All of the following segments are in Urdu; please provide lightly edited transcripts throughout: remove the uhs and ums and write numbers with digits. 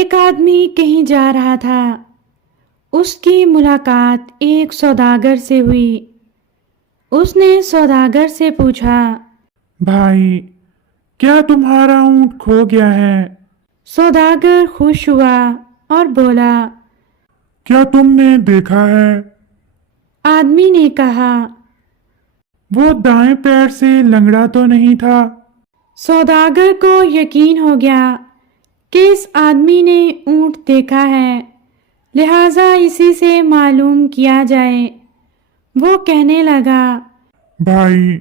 ایک آدمی کہیں جا رہا تھا۔ اس کی ملاقات ایک سوداگر سے ہوئی۔ اس نے سوداگر سے پوچھا، بھائی، کیا تمہارا اونٹ کھو گیا ہے؟ سوداگر خوش ہوا اور بولا، کیا تم نے دیکھا ہے؟ آدمی نے کہا، وہ دائیں پیر سے لنگڑا تو نہیں تھا؟ سوداگر کو یقین ہو گیا کہ اس آدمی نے اونٹ دیکھا ہے، لہٰذا اسی سے معلوم کیا جائے۔ وہ کہنے لگا، بھائی،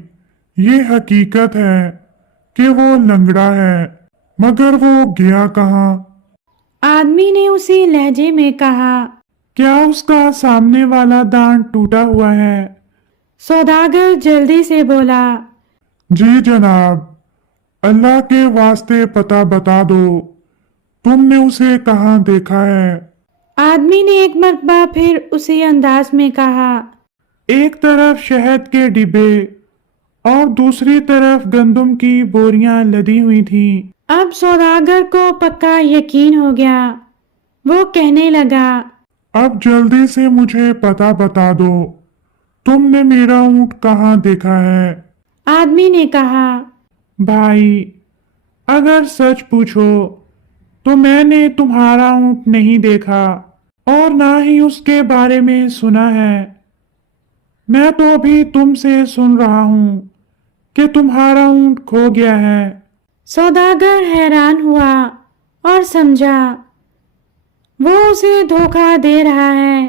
یہ حقیقت ہے کہ وہ لنگڑا ہے، مگر وہ گیا کہاں؟ آدمی نے اسی لہجے میں کہا، کیا اس کا سامنے والا دانت ٹوٹا ہوا ہے؟ سوداگر جلدی سے بولا، جی جناب، اللہ کے واسطے پتہ بتا دو، تم نے اسے کہاں دیکھا ہے؟ آدمی نے ایک مرتبہ پھر اسی انداز میں کہا، ایک طرف شہد کے ڈبے اور دوسری طرف گندم کی بوریاں لدی ہوئی تھیں۔ اب سوداگر کو پکا یقین ہو گیا۔ وہ کہنے لگا، اب جلدی سے مجھے پتہ بتا دو، تم نے میرا اونٹ کہاں دیکھا ہے؟ آدمی نے کہا، بھائی، اگر سچ پوچھو تو میں نے تمہارا اونٹ نہیں دیکھا اور نہ ہی اس کے بارے میں سنا ہے۔ میں تو ابھی تم سے سن رہا ہوں کہ تمہارا اونٹ کھو گیا ہے۔ سوداگر حیران ہوا اور سمجھا وہ اسے دھوکہ دے رہا ہے۔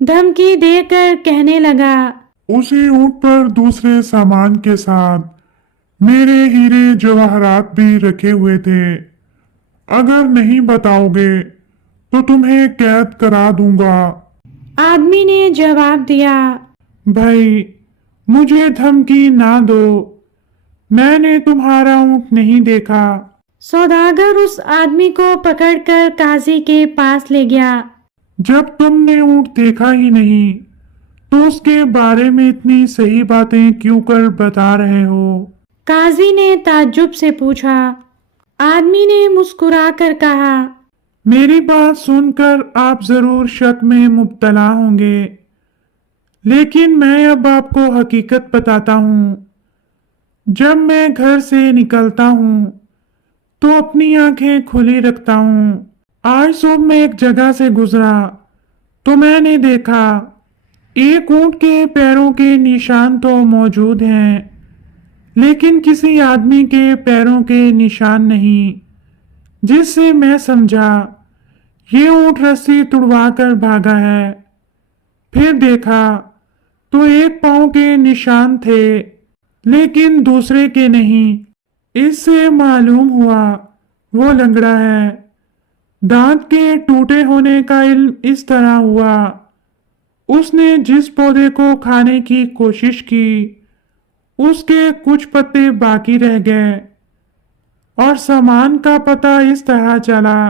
دھمکی دے کر کہنے لگا، اسی اونٹ پر دوسرے سامان کے ساتھ میرے ہیرے جواہرات بھی رکھے ہوئے تھے، اگر نہیں بتاؤ گے تو تمہیں قید کرا دوں گا۔ آدمی نے جواب دیا، بھائی، مجھے دھمکی نہ دو، میں نے تمہارا اونٹ نہیں دیکھا۔ سوداگر اس آدمی کو پکڑ کر قاضی کے پاس لے گیا۔ جب تم نے اونٹ دیکھا ہی نہیں تو اس کے بارے میں اتنی صحیح باتیں کیوں کر بتا رہے ہو؟ قاضی نے تعجب سے پوچھا۔ آدمی نے مسکرا کر کہا، میری بات سن کر آپ ضرور شک میں مبتلا ہوں گے، لیکن میں اب آپ کو حقیقت بتاتا ہوں۔ جب میں گھر سے نکلتا ہوں تو اپنی آنکھیں کھلی رکھتا ہوں۔ آج صبح میں ایک جگہ سے گزرا تو میں نے دیکھا ایک اونٹ کے پیروں کے نشان تو موجود ہیں، لیکن کسی آدمی کے پیروں کے نشان نہیں، جس سے میں سمجھا یہ اونٹ رسی تڑوا کر بھاگا ہے۔ پھر دیکھا تو ایک پاؤں کے نشان تھے لیکن دوسرے کے نہیں، اس سے معلوم ہوا وہ لنگڑا ہے۔ دانت کے ٹوٹے ہونے کا علم اس طرح ہوا، اس نے جس پودے کو کھانے کی کوشش کی اس کے کچھ پتے باقی رہ گئے، اور سامان کا پتہ اس طرح چلا۔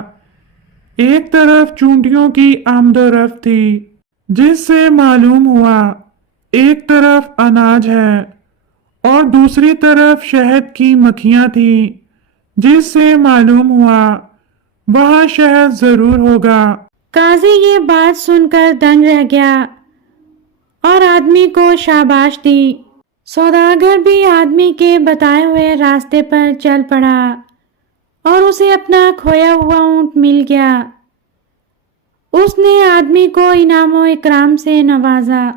ایک طرف چونٹیوں کی آمد و رفت تھی، جس سے معلوم ہوا ایک طرف اناج ہے، اور دوسری طرف شہد کی مکھیاں تھیں، جس سے معلوم ہوا وہاں شہد ضرور ہوگا۔ قاضی یہ بات سن کر دنگ رہ گیا اور آدمی کو شاباش دی۔ سوداگر بھی آدمی کے بتائے ہوئے راستے پر چل پڑا اور اسے اپنا کھویا ہوا اونٹ مل گیا۔ اس نے آدمی کو انعام و اکرام سے نوازا۔